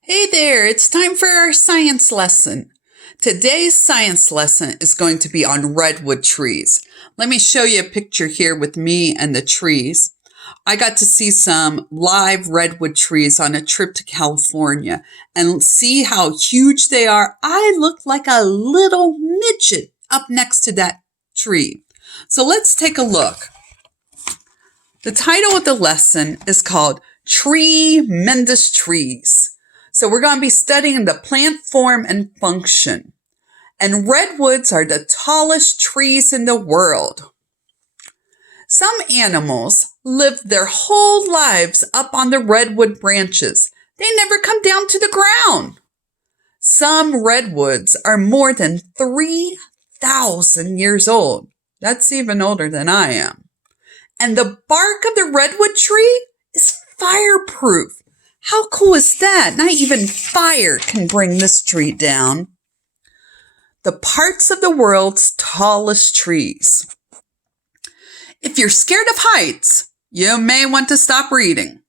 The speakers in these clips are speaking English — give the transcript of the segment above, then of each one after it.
Hey there, it's time for our science lesson. Today's science lesson is going to be on redwood trees. Let me show you a picture here with me and the trees. I got to see some live redwood trees on a trip to California and see how huge they are. I look like a little midget up next to that tree. So let's take a look. The title of the lesson is called Tremendous Trees. So we're going to be studying the plant form and function. And redwoods are the tallest trees in the world. Some animals live their whole lives up on the redwood branches. They never come down to the ground. Some redwoods are more than 3,000 years old. That's even older than I am. And the bark of the redwood tree is fireproof. How cool is that? Not even fire can bring this tree down. The parts of the world's tallest trees. If you're scared of heights, you may want to stop reading.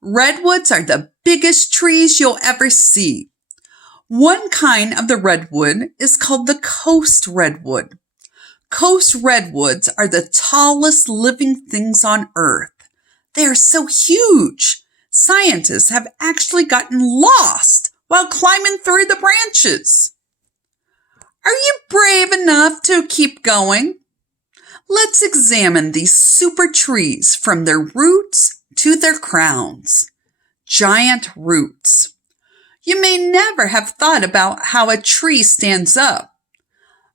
Redwoods are the biggest trees you'll ever see. One kind of the redwood is called the coast redwood. Coast redwoods are the tallest living things on Earth. They are so huge. Scientists have actually gotten lost while climbing through the branches. Are you brave enough to keep going? Let's examine these super trees from their roots to their crowns. Giant roots. You may never have thought about how a tree stands up.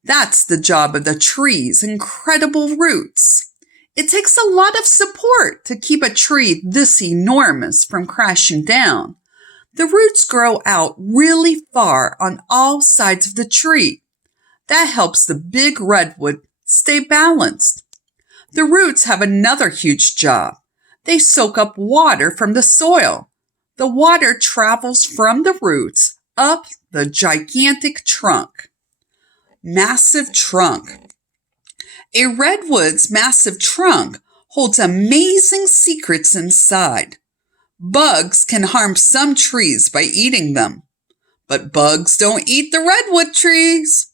That's the job of the tree's incredible roots. It takes a lot of support to keep a tree this enormous from crashing down. The roots grow out really far on all sides of the tree. That helps the big redwood stay balanced. The roots have another huge job. They soak up water from the soil. The water travels from the roots up the gigantic trunk. Massive trunk. A redwood's massive trunk holds amazing secrets inside. Bugs can harm some trees by eating them, but bugs don't eat the redwood trees.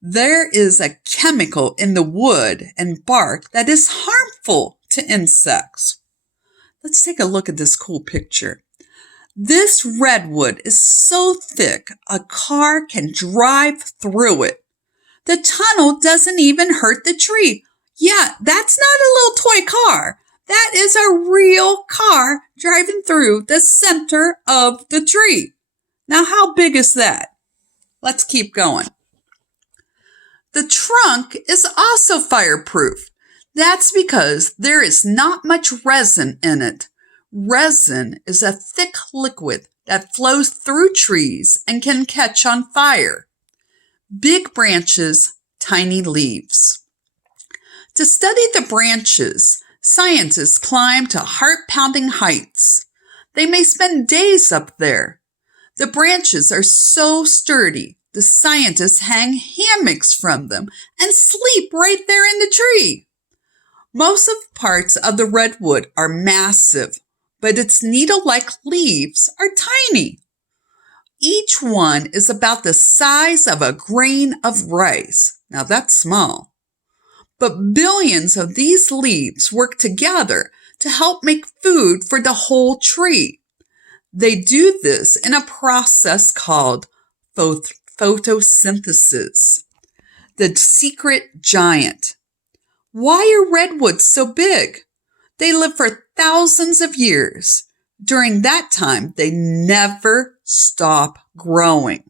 There is a chemical in the wood and bark that is harmful to insects. Let's take a look at this cool picture. This redwood is so thick a car can drive through it. The tunnel doesn't even hurt the tree. Yeah, that's not a little toy car. That is a real car driving through the center of the tree. Now, how big is that? Let's keep going. The trunk is also fireproof. That's because there is not much resin in it. Resin is a thick liquid that flows through trees and can catch on fire. Big branches, tiny leaves. To study the branches, scientists climb to heart-pounding heights. They may spend days up there. The branches are so sturdy, the scientists hang hammocks from them and sleep right there in the tree. Most of the parts of the redwood are massive, but its needle-like leaves are tiny. Each one is about the size of a grain of rice. Now that's small. But billions of these leaves work together to help make food for the whole tree. They do this in a process called photosynthesis. The secret giant. Why are redwoods so big? They live for thousands of years. During that time, they never stop growing.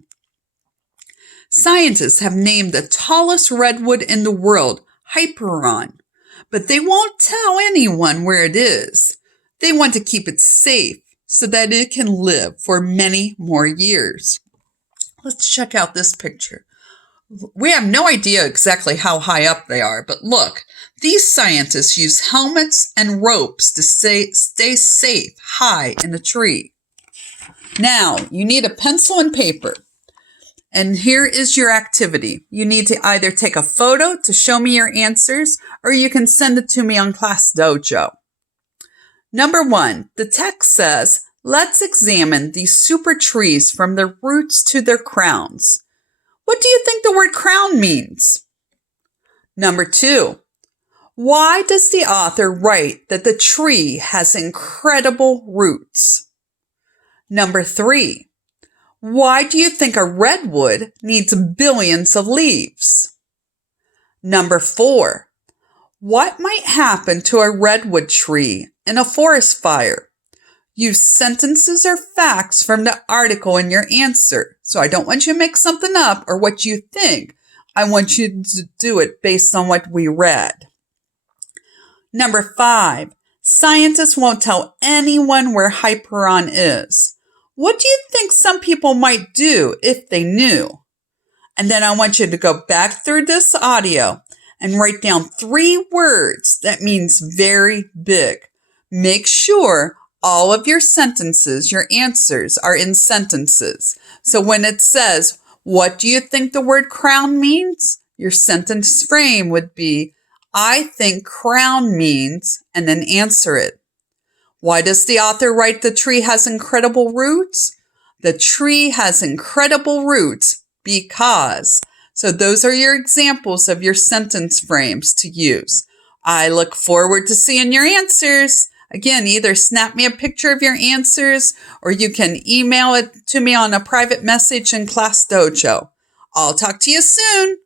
Scientists have named the tallest redwood in the world Hyperon, but they won't tell anyone where it is. They want to keep it safe so that it can live for many more years. Let's check out this picture. We have no idea exactly how high up they are, but look, these scientists use helmets and ropes to stay safe high in a tree. Now, you need a pencil and paper. And here is your activity. You need to either take a photo to show me your answers, or you can send it to me on Class Dojo. Number 1, the text says, Let's examine these super trees from their roots to their crowns. What do you think the word crown means? Number 2, why does the author write that the tree has incredible roots? Number 3, why do you think a redwood needs billions of leaves? Number 4, what might happen to a redwood tree in a forest fire? Use sentences or facts from the article in your answer. So I don't want you to make something up or what you think. I want you to do it based on what we read. Number 5, scientists won't tell anyone where Hyperon is. What do you think some people might do if they knew? And then I want you to go back through this audio and write down 3 words that means very big. Make sure all of your sentences, your answers are in sentences. So when it says, what do you think the word crown means? Your sentence frame would be, I think crown means, and then answer it. Why does the author write the tree has incredible roots? The tree has incredible roots because. So those are your examples of your sentence frames to use. I look forward to seeing your answers. Again, either snap me a picture of your answers or you can email it to me on a private message in Class Dojo. I'll talk to you soon.